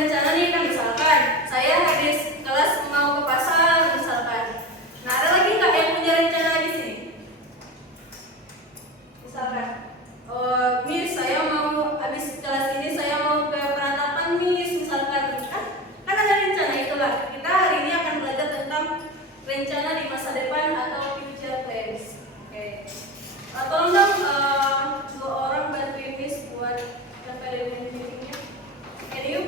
berencana nih kan, misalkan saya habis kelas mau ke pasar misalkan. Nah, ada lagi nggak yang punya rencana di sini? Misalkan, Miss, saya mau habis kelas ini saya mau ke penatapan Miss misalkan. Kan ada rencana itulah. Kita hari ini akan belajar tentang rencana di masa depan atau future plans. Oke. Tolong dong dua orang bantuin Miss buat referensi meetingnya. Can you?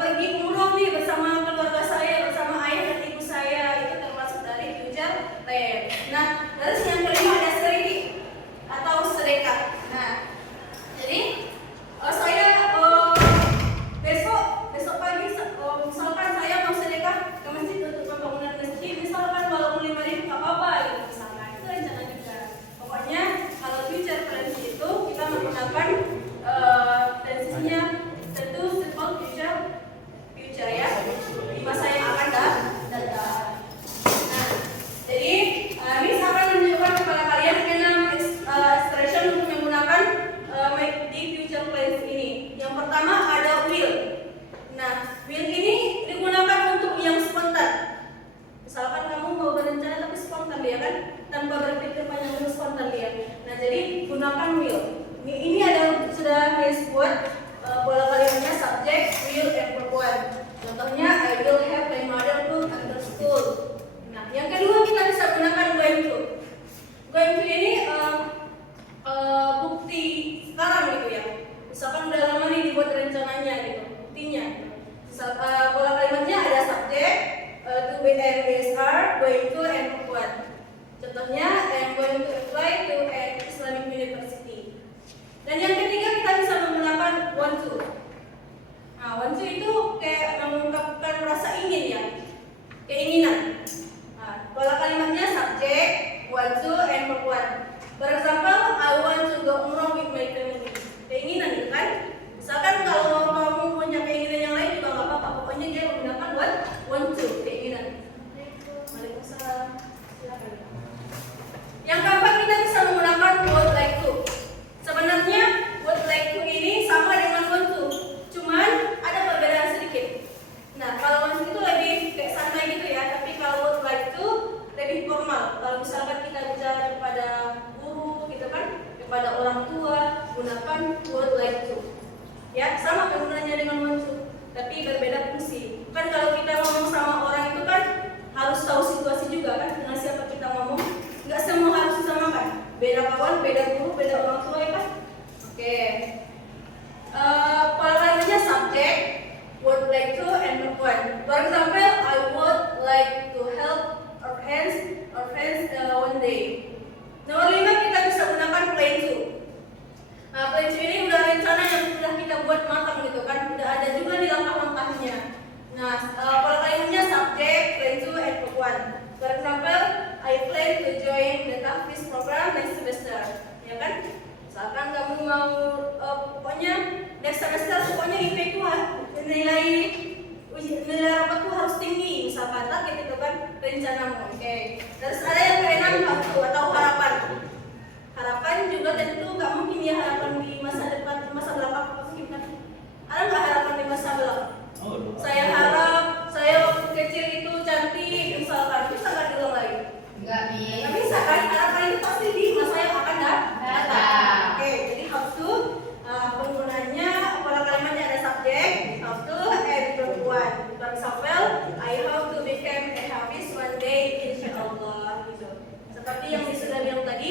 Pergi umroh nih bersama keluarga saya, bersama ayah dan ibu saya. Misalkan udah lama nih dibuat rencananya gitu, buktinya. Misal pola kalimatnya ada subjek, to be and are, going to and perempuan. Contohnya, I'm going to apply to an Islamic University. Dan yang ketiga kita bisa menggunakan want to. Nah, want to itu kayak mengungkapkan rasa ingin ya, keinginan. Nah, pola kalimatnya subjek, want to, and perempuan. For example, I want to go umroh with my family. Keinginan itu kan? Misalkan kalau kamu punya keinginan yang lain juga nggak apa-apa. Pokoknya dia menggunakan want to, keinginan. Waalaikumsalam. Silakan. Yang keempat kita bisa menggunakan would like to. Sebenarnya would like to ini sama dengan want to, cuman ada perbedaan sedikit. Nah, kalau want to itu lebih kayak santai gitu ya, tapi kalau would like to lebih formal. Kalau misalkan kita bicara kepada guru gitu kan, kepada orang tua, gunakan would like to. Ya, sama penggunaannya dengan want to, tapi berbeda fungsi. Kan kalau kita ngomong sama orang itu kan harus tahu situasi juga kan, dengan siapa kita ngomong. Nggak semua harus disamakan. Beda kawan, beda guru, beda orang tua ya kan? Oke. Pola lainnya subjek, would like to, and perempuan. For example, I would like to help our friends one day. Nomor 5 kita bisa gunakan plan to. Nah, plan to ini udah rencana yang sudah kita buat matang gitu kan, udah ada juga di langkah-langkahnya. Nah, pola lainnya subjek, plan to, and perempuan. For example, I plan to join the TAFIS program next semester. Ya kan? Misalkan kamu mau pokoknya next semester pokoknya IP ku nilai rapatku harus tinggi, misalkan target itu kan rencanamu. Oke. Terus ada yang keenam atau harapan. Harapan juga tentu nggak mungkin ya harapan di masa depan, masa belakang kan? Ada nggak harapan di masa belakang? Saya harap saya waktu kecil itu cantik, misalkan bisa nggak diulang lagi? Nggak bisa. Nggak bisa kan? Harapan itu pasti di masa yang akan datang. Oke, jadi have to penggunanya pola kalimatnya ada subjek, have to, and perempuan. For example, I hope to become a hafiz one day, insyaallah. Gitu. Seperti yang sudah bilang tadi,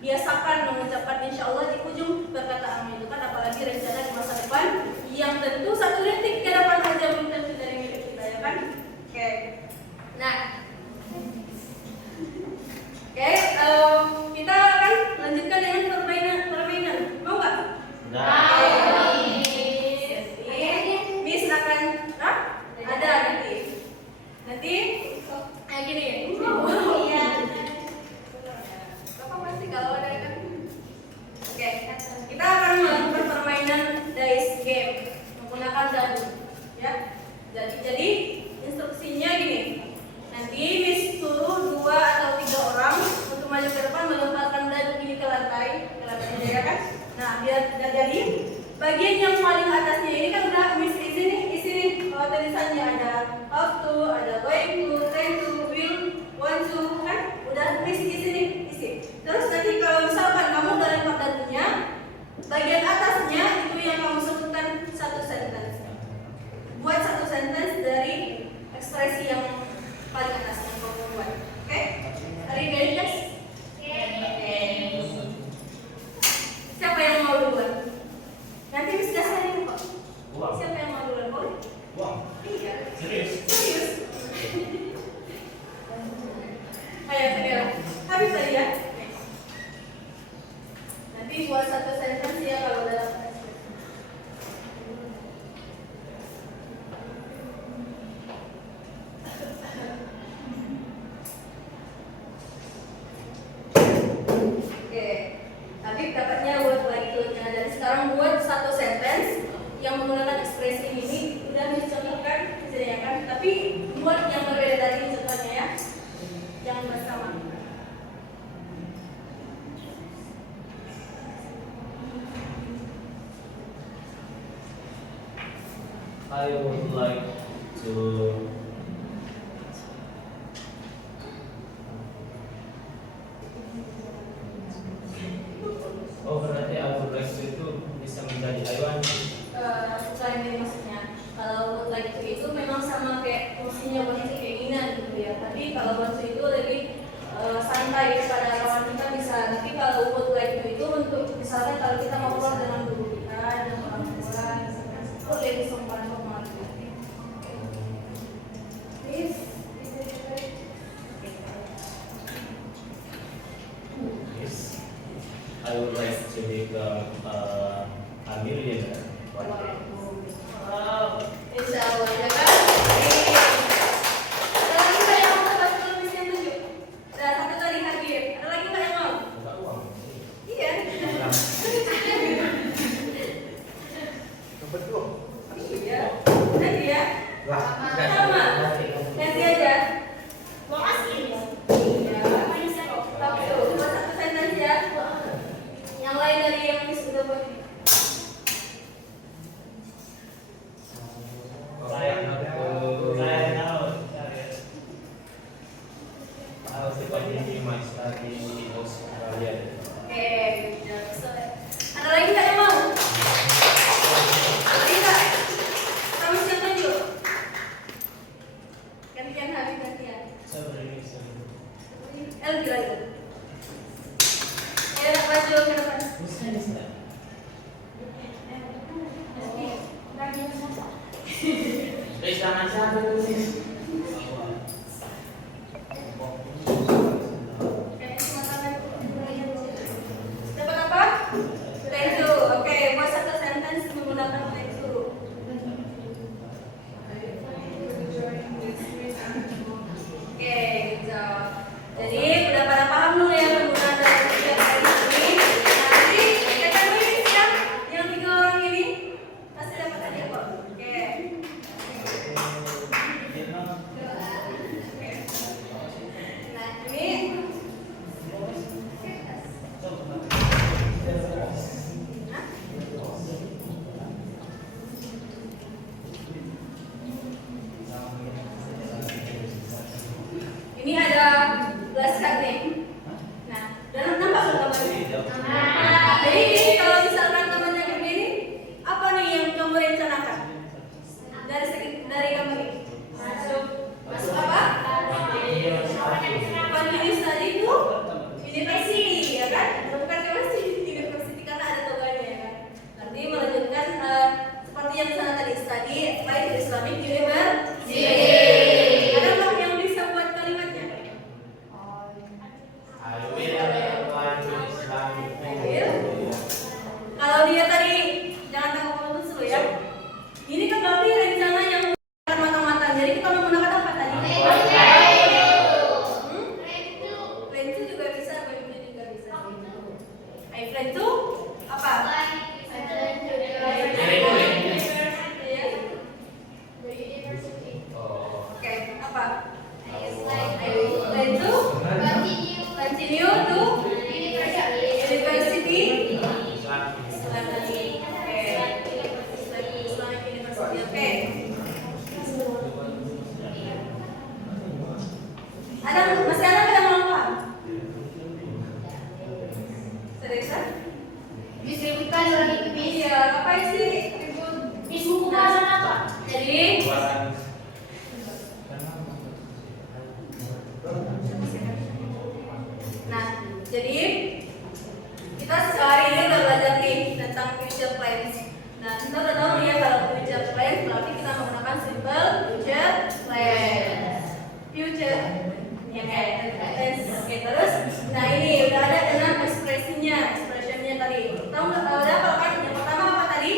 biasakan mengucapkan insyaallah di ujung perkataan itu kan, apalagi rencana di masa depan yang tentu satu detik ke depan aja belum tentu dari milik kita ya kan. Oke. Nah, oke, kita akan lanjutkan dengan permainan. Mau nggak? Nah. Miss akan, ada nanti kayak gini. Iya. Apa pasti kalau ada kan? Oke, kita akan melakukan permainan dice game menggunakan dadu, ya. Jadi instruksinya gini. Nanti Miss suruh 2 atau 3 orang untuk maju ke depan melemparkan dadu ini ke lantai ya kan? Nah, biar tidak jadi bagian yang paling atasnya ini kan udah Miss isi nih tulisannya ada how to, ada going to, trying to, will, want to kan? Udah Miss isi. Terus nanti kalau misalkan kamu udah lempar dadunya, bagian atasnya itu yang kamu sebutkan satu sentence. Buat satu sentence dari ekspresi yang paling atas yang kamu buat. Oke? Hari ini guys? Oke. Siapa yang mau duluan? Nanti Miss kasih ini kok. Siapa yang mau duluan? Boleh? Iya. Serius. Ayo, habis tadi ya. Nanti buat satu sentence ya kalau udah dapat. Oke, Habib dapatnya buat like to-nya. Dan sekarang buat satu sentence yang menggunakan ekspresi ini udah dicontohkan, disediakan. Tapi buat yang berbeda dari ini contohnya ya, jangan bersama. I would like to berarti I would like to itu bisa menjadi I want to. Bukan ini maksudnya. Kalau would like to itu memang sama kayak fungsinya buat keinginan gitu ya. Tapi kalau want to itu lebih santai pada lawan kita bisa. Tapi kalau would like to itu untuk misalkan kalau kita mau keluar dengan guru kita, dengan sambil ya kan. Insya Allah ya kan. Ada lagi nggak yang mau tebak tulis yang 7? Ada satu tadi hadir. Ada lagi nggak yang mau? Buka uang. Iya. Betul. Iya. Nanti ya. Wah, Sama. Ganti aja. Makasih. Iya. Satu. Cuma satu sentence ya. Yang lain dari yang sudah buat ini. Saya tahu. Tahu seperti ini Mas lagi di Australia. Oke. Ada lagi nggak yang mau? Lagi nggak? Kamu siap maju? Gantian Habib gantian. El gila. Ayo maju ke depan. Tangan siapa itu? Oke, semua tangan. Dapat apa? Thank you. Oke, buat satu sentence menggunakan thank you. Oke, gitu. Jadi udah pada paham dong ya penggunaan dari tiga kali ini. Nanti kita tulis ya yang 3 orang ini pasti dapat hadiah kok. Oke. Nah ini Hah? Ini ada flashcard nih. Nah, dan nampak nggak gambarnya? Nah, jadi ini kalau misalkan gambarnya kayak gini, apa nih yang kamu rencanakan? Dari gambar ini. Masuk apa? Continuous study itu university, ya kan? Bukan university karena ada toganya ya kan. Nanti melanjutkan seperti yang di sana tadi study applied to Islamic University. Ada nggak yang bisa buat kalimatnya? Kalau dia tadi jangan tangkap putus dulu ya. Ini kan berarti rencana yang matang-matang. Jadi kita menggunakan apa tadi? Plan to juga bisa, plan to juga bisa. I plan to apa? Oke, apa? I plan to continue to university. Islamic University. Oke. Masih ada yang mau paham? Seriusan? Distribusikan lagi ke bis. Iya, ngapain sih? Bis buku pelajaran apa? Jadi, nah, jadi kita hari ini udah belajar nih tentang future plans. Nah, kita udah tahu nih ya kalau future plans berarti kita menggunakan simple future plans. Future, ya kayak plans. Oke, terus, nah ini udah ada dengan expressionnya tadi. Tahu nggak? Udah apa kan? Yang pertama apa tadi?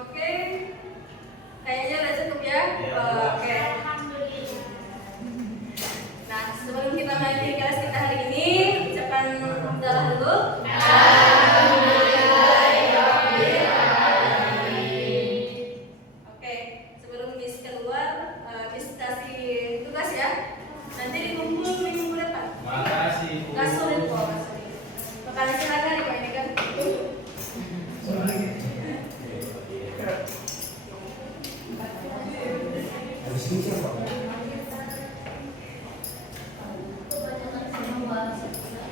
Oke, kayaknya udah cukup ya. Oke. Nah, sebelum kita mengakhiri kelas kita hari ini, ucapkan hamdalah dulu. Oke, sebelum Miss keluar, Miss kasih tugas ya. Nanti dikumpul minggu depan. Makasih. Gak sulit kok, gak sulit. Makanan silakan nih kok ini kan.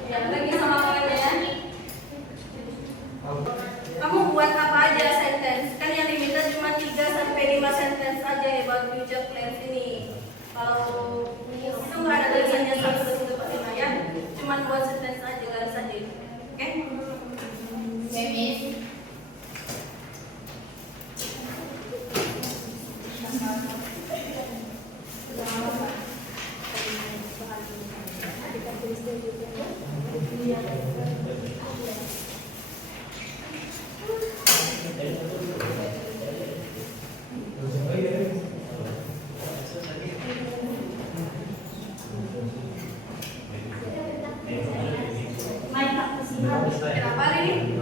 Ya, lagi sama kalian ya. Kamu buat apa aja sentence? Kan yang diminta cuma 3 sampai 5 sentence aja ya buat future plans ini. Kalau itu nggak ada tulisannya 1, 2, 3, 4, 5 ya. Cuma buat sentence aja, garis aja. Oke? Main tak ke sini. Kenapa hari ini?